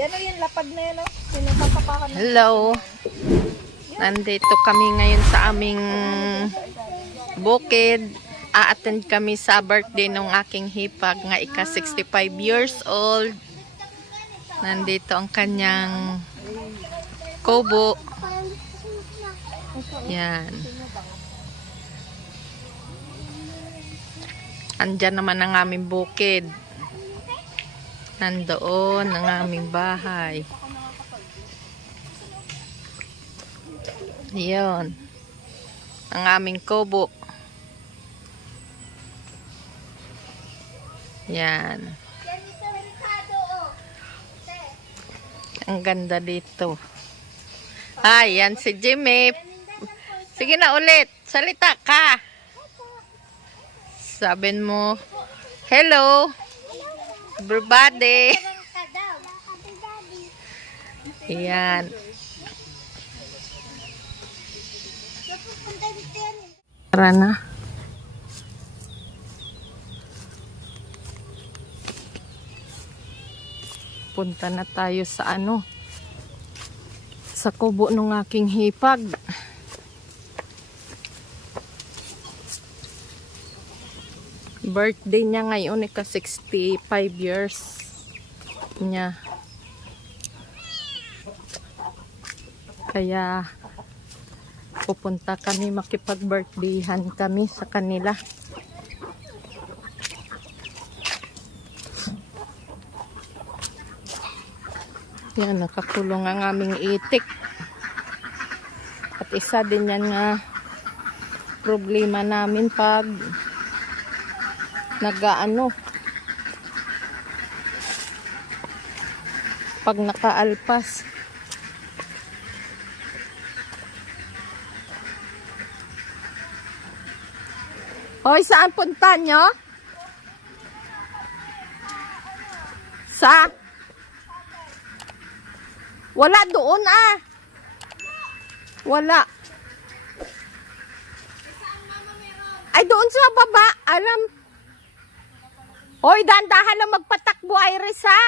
Yan o yan, lapad na yan o. Sinapatapakan na. Hello. Nandito kami ngayon sa aming bukid. A-attend kami sa birthday ng aking hipag nga ika 65 years old. Nandito ang kanyang kubo. Yan. Andyan naman ang aming bukid. Nandoon ang aming bahay. Yun. Ang aming kubo. Yan. Ang ganda dito. Ay, yan si Jimmy. Sige na ulit. Salita ka. Sabihin mo, hello, everybody. Yan. Tara na. Punta na tayo sa sa kubo ng aking hipag. Birthday niya ngayon, ika 65 years niya. Kaya pupunta kami, makipag-birthdayhan kami sa kanila. Yan, nakakulong ang aming itik. At isa din yan nga problema namin pag pag nakaalpas. Hoy, saan punta nyo? Wala doon Wala. Ay, doon sa baba. Alam. Hoy, dahan-dahan lang magpatakbo, Iris, ha?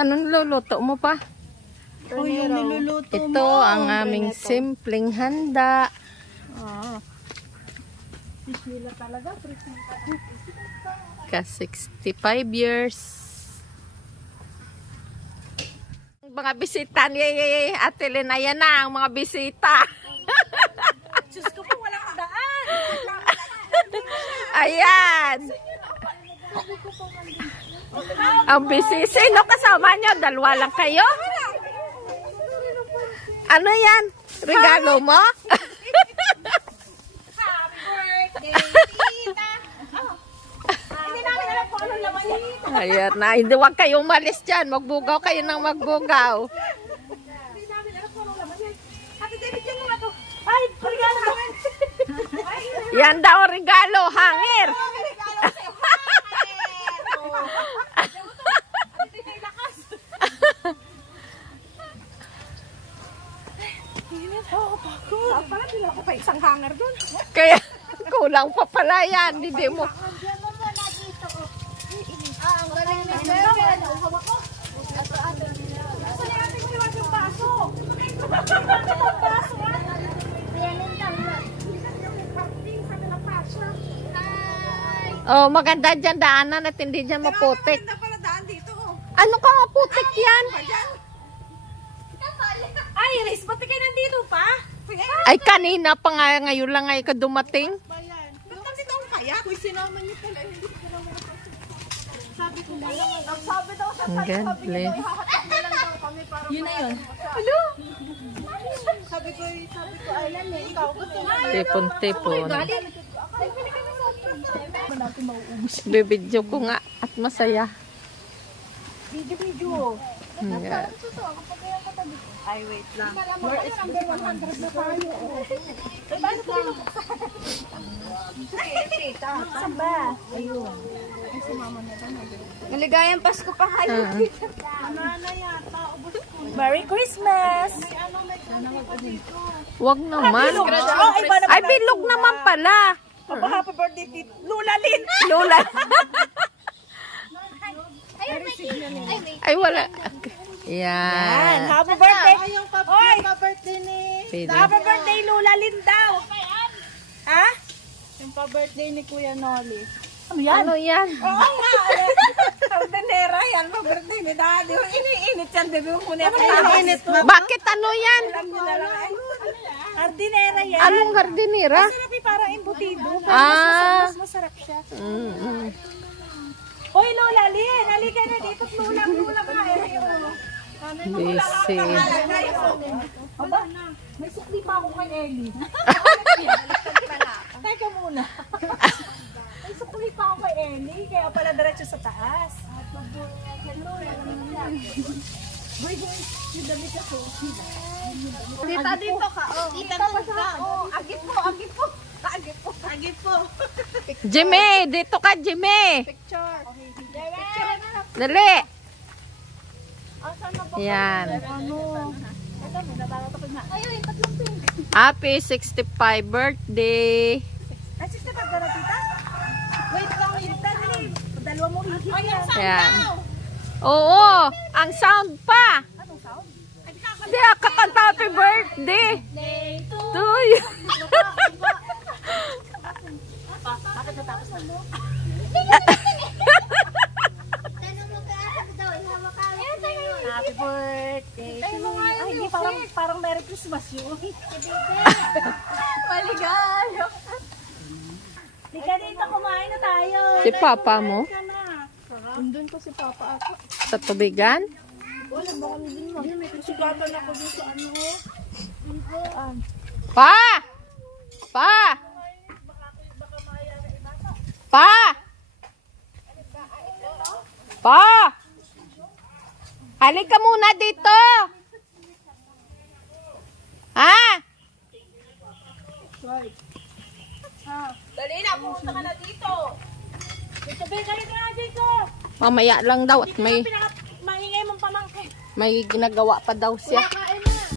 Anong luluto mo pa? Ito ang aming simpleng handa. Ka 65 years. Mga bisita ni Ate Lena, yan na ang mga bisita. Diyos ko po, walang daan. Ayan. Ang busy. Sino kasama nyo? Dalawa lang kayo? Ano yan? Regalo mo? Happy birthday, tita. Hindi namin alam kung anong laman yan. Ayan na. Hindi, huwag kayong malis dyan. Magbugaw kayo ng magbugaw. Hindi namin alam kung anong laman yan. Ate David, yan mga to. Ay, regalo namin. Yan daw ang regalo. Hangir. Regalo sa'yo. Pala, bila ko pa isang hanger dun. Kaya kulang pa pala yan. Hindi mo. Ang galing na meron. Nauhaw ako. Saan yung ating iwan yung baso? Yung baso, ha? Oh, maganda dyan daanan at hindi dyan maputik. Maganda pala daan dito, oh. Ano ka maputik yan? Ay, Iris, ba't kayo nandito pa? Ay, kanina pa nga, ngayon lang ay ka dumating. Bayan. Ba't nandito ang kaya? Kung sinama niyo pala, hindi ko naman sabi ko lang. Ang sabi daw sa tayo, God sabi niya bless. daw, ihahatid na lang daw kami para Yun na yun. Hello? Sabi ko, ay, ikaw, gusto mo. Tipon-tipon. Bibidyo ko nga at masaya. Video. Ayan. Ito, kapag kaya Ay, wait lang. Where is number 100 na tayo? Ay, paano ko mabuksan? Saan ba? Ayun. Ay, si mama na lang. Maligayang Pasko pa kayo. Merry Christmas! Wag naman. Oh, iba naman. Ay, bilog naman pala. Papa, happy birthday, Tito. Lula Lin! Lola. Ay, wala. Yan. Happy birthday! Oy! Pwede. Happy birthday, Lula Lin daw! Ha? Yung pa-birthday ni Kuya Nolly. Ano yan? Oo nga! Ordenera yan, pa-birthday ni Daddy. Iniinit yan, bebe mo muna. Iniinit mo. Bakit ano yan? Ordinera yan. Anong gardinera? Masarap eh, parang embutido. Ah. Mas masarap siya. Mm-mm. Hoy, Lola Lin! Halika na dito. Lula ka. Busy. Aba, may sukli pa ako kay Ellie. Teka muna. May sukli pa ako kay Ellie. Kaya pala diretso sa taas. Tita, dito ka. Tita, ka. Agit po. Jimmy, dito ka, Jimmy. Picture. Dali. Yan. Ayun, tatlong pin. Happy 65 birthday. Ay, sister, pag na tita? Wait lang, tita. Dalawa mo hihit yan. Yan. Oo, ang sound pa. Anong sound? Hindi, kakanta happy birthday. To you. Bakit natapos na mo? Happy birthday to you. Ay, hindi, parang Merry Christmas yun. Maligayo. Lika dito, kumain na tayo. Si Papa mo? Ka na. Andun ko si Papa ako. Sa tubigan? Wala ba kami din mag- May sugatan ako dun sa ano. Pa! Pa! Pa! Pa! Halika muna dito! Ha? Dali na, pumunta ka na dito. Dito, Ben, dali ka na dito. Mamaya lang daw at may Maingay mong pamangkin. ginagawa pa daw siya.